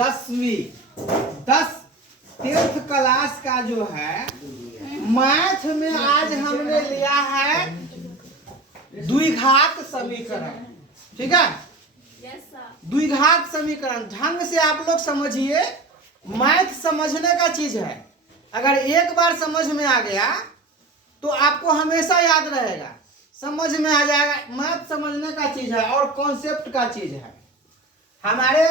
10th class का जो है मैथ में आज हमने लिया है द्विघात समीकरण। ठीक है, द्विघात समीकरण ढंग से आप लोग समझिए। मैथ समझने का चीज है, अगर एक बार समझ में आ गया तो आपको हमेशा याद रहेगा, समझ में आ जाएगा। मैथ समझने का चीज है और कॉन्सेप्ट का चीज है। हमारे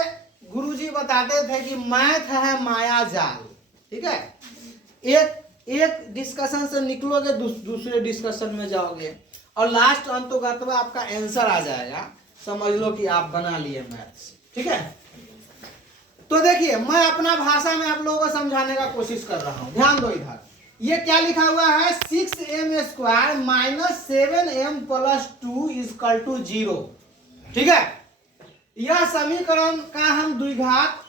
गुरुजी बताते थे कि मैथ है माया जाल। ठीक है, एक डिस्कशन से निकलोगे दूसरे डिस्कशन में जाओगे और लास्ट अंतोगत में आपका आंसर आ जाएगा, समझ लो कि आप बना लिए मैथ्स। ठीक है, तो देखिए मैं अपना भाषा में आप लोगों को समझाने का कोशिश कर रहा हूं, ध्यान दो। इधर ये क्या लिखा हुआ है, 6m² minus 7m plus 2 equal to 0। ठीक है, यह समीकरण का हम द्विघात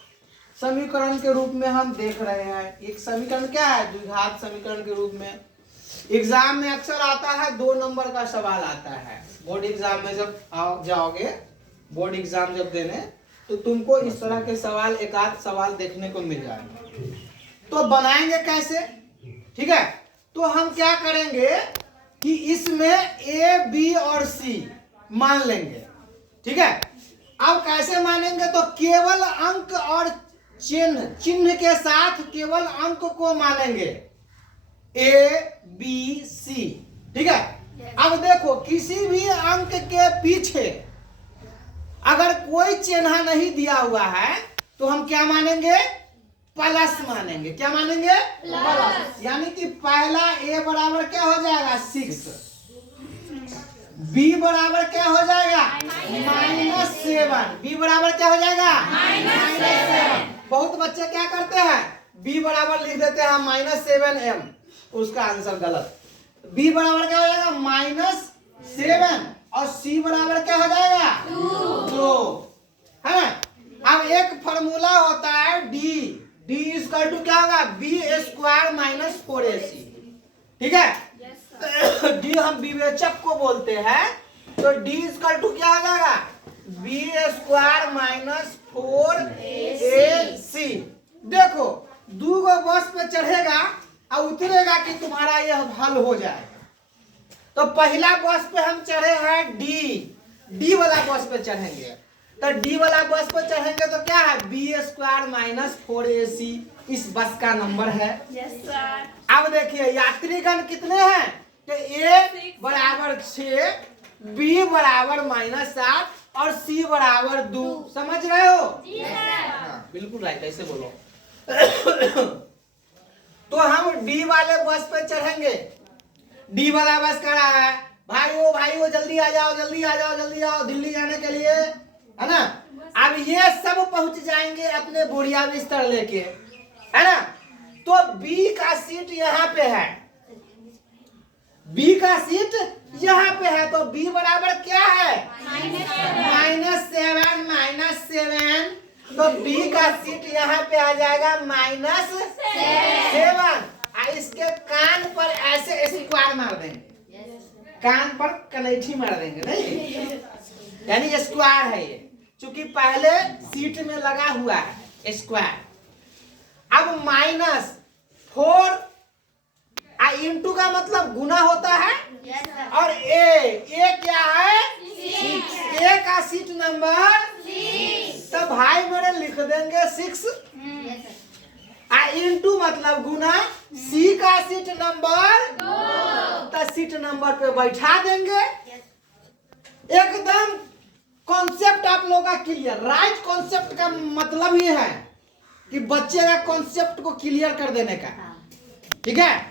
समीकरण के रूप में हम देख रहे हैं। एक समीकरण क्या है, द्विघात समीकरण के रूप में एग्जाम में अक्सर आता है, 2 नंबर का सवाल आता है। बोर्ड एग्जाम में जब जाओगे, बोर्ड एग्जाम जब देने, तो तुमको इस तरह के सवाल, एक आध सवाल देखने को मिल जाएगा। तो बनाएंगे कैसे? ठीक है, तो हम क्या करेंगे कि इसमें ए बी और सी मान लेंगे। ठीक है, अब कैसे मानेंगे, तो केवल अंक और चिन्ह के साथ केवल अंक को मानेंगे, ए बी सी। ठीक है, अब देखो किसी भी अंक के पीछे अगर कोई चिन्ह नहीं दिया हुआ है तो हम क्या मानेंगे, प्लस मानेंगे। क्या मानेंगे, प्लस। यानी कि पहला ए बराबर क्या हो जाएगा, 6, बी बराबर क्या हो जाएगा, -7, बी बराबर क्या हो जाएगा, -7। बहुत बच्चे क्या करते हैं, बी बराबर लिख देते हैं -7m, उसका आंसर गलत। बी बराबर क्या हो जाएगा, -7 और सी बराबर क्या हो जाएगा, 2 है ना। अब एक फॉर्मूला होता है डी इक्वल टू क्या होगा, b² - 4ac। ठीक है, डी हम विवेचक को बोलते हैं, तो डी इक्वल टू क्या हो जाएगा, b² - 4ac। देखो 2 बस पे चढ़ेगा और उतरेगा कि तुम्हारा यह हल हो जाएगा। तो पहला बस पे हम चढ़े हैं डी वाला बस पे चढ़ेंगे, तो डी वाला बस पे चढ़ेंगे तो क्या है, b² - 4ac इस बस का नंबर है। अब देखिए यात्रीगण कितने हैं, तो ए बराबर 6, बी बराबर -7 और सी बराबर 2। समझ रहे हो? हाँ, बिल्कुल राइट, ऐसे बोलो। तो हम डी वाले बस पे चढ़ेंगे, डी वाला बस खड़ा है, भाइयों जल्दी आ जाओ, जल्दी आ जाओ, जल्दी आओ, दिल्ली जाने के लिए, है ना। अब ये सब पहुंच जाएंगे अपने बुढ़िया बिस्तर लेके, है ना। तो बी का सीट यहाँ पे है, बी का सीट यहाँ पे है, तो बी बराबर क्या है, -7 तो बी का सीट यहाँ पे आ जाएगा -7। इसके कान पर ऐसे स्क्वायर मार देंगे, कान पर कनैठी मार देंगे, नहीं यानी स्क्वायर है ये, चूंकि पहले सीट में लगा हुआ है स्क्वायर। अब -4 इंटू का मतलब गुना होता है, और ए क्या है, 6। ए का सीट नंबर 6, तो भाई मेरे लिख देंगे 6, इंटू मतलब गुना, सी का सीट नंबर 2, तो सीट नंबर पे बैठा देंगे। एकदम कॉन्सेप्ट आप लोगों का क्लियर। राइट कॉन्सेप्ट का मतलब ये है कि बच्चे का कॉन्सेप्ट को क्लियर कर देने का। ठीक है,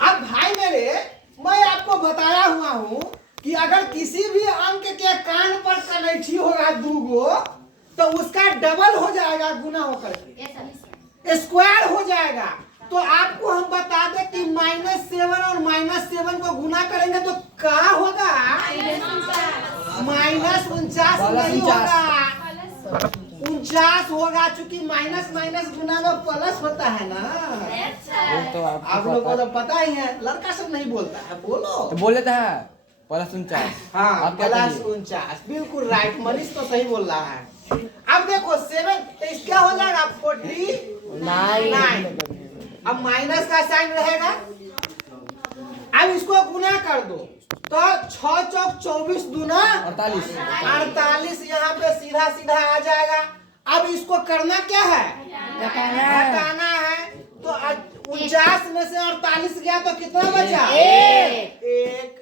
अब भाई मेरे, मैं आपको बताया हुआ हूं कि अगर किसी भी अंक के कान पर कनैठी होगा 2 गो, तो उसका डबल हो जाएगा, गुना होकर के स्क्वायर हो जाएगा। तो आपको हम बता दें कि -7 और -7 को गुना करेंगे तो क्या होगा, -49 नहीं होगा, 49 होगा, चूंकि माइनस गुना में प्लस होता है ना। तो आप लोगों को तो पता ही है, लड़का सब नहीं बोलता है, बोलो तो बोल लेता है। +49। हाँ आप क्या +49, बिल्कुल राइट, मनीष तो सही बोल रहा है। अब देखो 7 तो इस क्या हो जाएगा 49। अब माइनस का साइन रहेगा। अब इसको गुना कर दो तो 6 चौक 24 दूना 48 यहाँ पे सीधा सीधा आ जाएगा। अब इसको करना क्या है, घटाना है। तो 49 में से 48 गया तो कितना बचा, 1।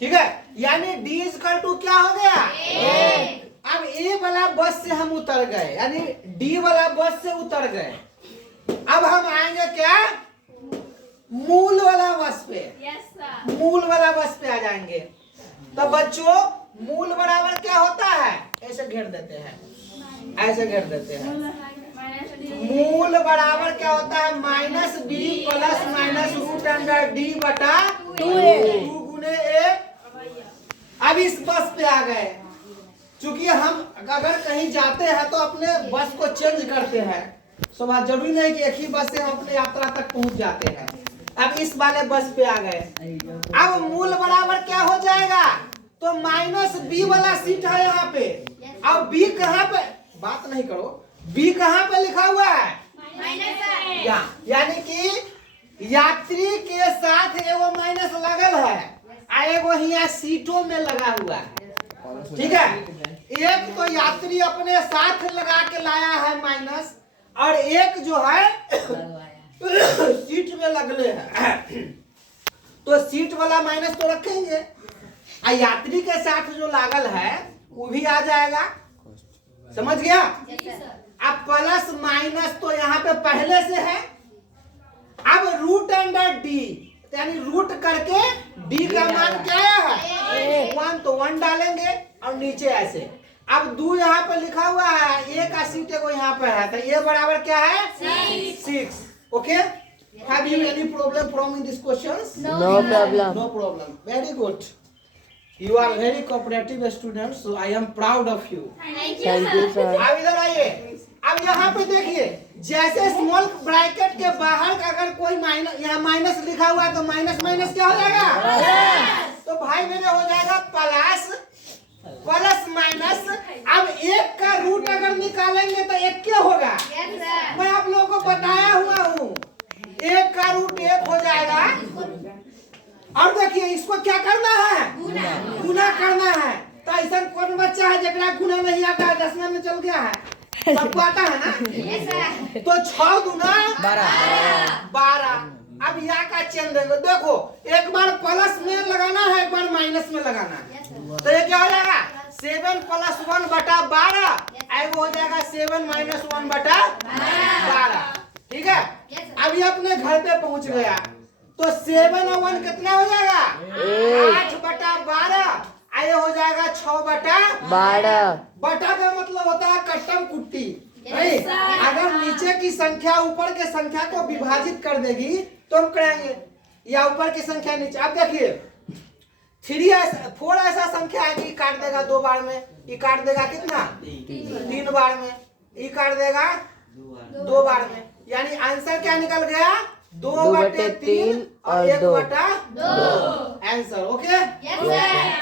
ठीक है, यानी D = क्या हो गया, 1। अब A वाला बस से हम उतर गए, यानी D वाला बस से उतर गए। अब हम आएंगे क्या, मूल वाला बस पे। मूल वाला बस पे आ जाएंगे। तो बच्चों मूल बराबर क्या होता है, ऐसे घेर देते हैं, ऐसे घेर देते हैं। मूल बराबर क्या होता है, -D +- D बटा 2 गुने A। अब इस बस पे आ गए। चूंकि हम अगर कहीं जाते हैं तो अपने बस को चेंज करते हैं, सो बात जरूरी नहीं कि एक ही बस से हम अपने यात्रा तक पहुंच जाते हैं। अब इस वाले बस पे आ गए। अब मूल बराबर क्या हो जाएगा, तो -B वाला सीट है यहाँ पे। अब B कहाँ पे, बात नहीं करो, B कहाँ पे लिखा हुआ है, यानी कि यात्री के साथ एगो माइनस लगल है, एगो यहाँ सीटों में लगा हुआ है। ठीक है, एक तो यात्री अपने साथ लगा के लाया है माइनस, और एक जो है सीट में लगले है। तो सीट वाला माइनस तो रखेंगे, और यात्री के साथ जो लागल है वो भी आ जाएगा। समझ गया। अब +- तो यहाँ पे पहले से है। अब √D यानी रूट करके D का मान क्या है, 1, तो 1 डालेंगे और नीचे ऐसे। अब 2 यहाँ पे लिखा हुआ है, A का सीट को यहाँ पे है, तो A बराबर क्या है, 6। Okay, have you any problem from in this questions? No problem. No problem. Very good. You are very cooperative students, so I am proud of you. Thank you, sir. अब इधर आइए। अब यहाँ पे देखिए, जैसे स्मॉल ब्रैकेट के बाहर का अगर कोई माइनस, यहाँ माइनस लिखा हुआ है तो माइनस माइनस क्या हो जाएगा, तो भाई मेरे हो जाएगा +- अब 1 का रूट अगर निकालेंगे तो 1 क्या होगा, मैं आप लोगों को बताया हुआ हूँ, 1 का रूट 1 हो जाएगा। और देखिए इसको क्या करना है, गुना करना है। तो ऐसा कौन बच्चा है जरा गुना नहीं आता है, 10वें में चल गया है, सबको आता है ना। तो 6 दूना 12। अब यहाँ का चेंज देंगे। देखो एक बार प्लस में लगाना है, एक बार माइनस में लगाना है। तो ये क्या हो जाएगा, 7 + 1 बटा 12, वो हो जाएगा 7 - 1 बटा 12। ठीक है, अभी अपने घर पे पहुंच गया। तो 7 और 1 कितना हो जाएगा, 8 बटा 12, ये हो जाएगा 6 बटा 12। बटा का मतलब होता है कट्टम कुट्टी। नहीं, अगर नीचे की संख्या ऊपर के संख्या को विभाजित कर देगी तो हम करेंगे, या ऊपर की संख्या नीचे। अब देखिए 4 ऐसा संख्या है कि काट देगा 2 बार में, ये काट देगा कितना, 3 बार में, ये काट देगा 2 बार में। यानी आंसर क्या निकल गया, 2/3 और 1/2 आंसर। ओके,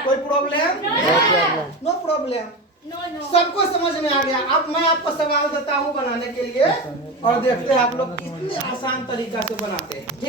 कोई प्रॉब्लम, नो प्रॉब्लम, सबको समझ में आ गया। अब मैं आपको सवाल देता हूँ बनाने के लिए, और देखते हैं आप लोग कितने आसान तरीका से बनाते हैं। ठीक।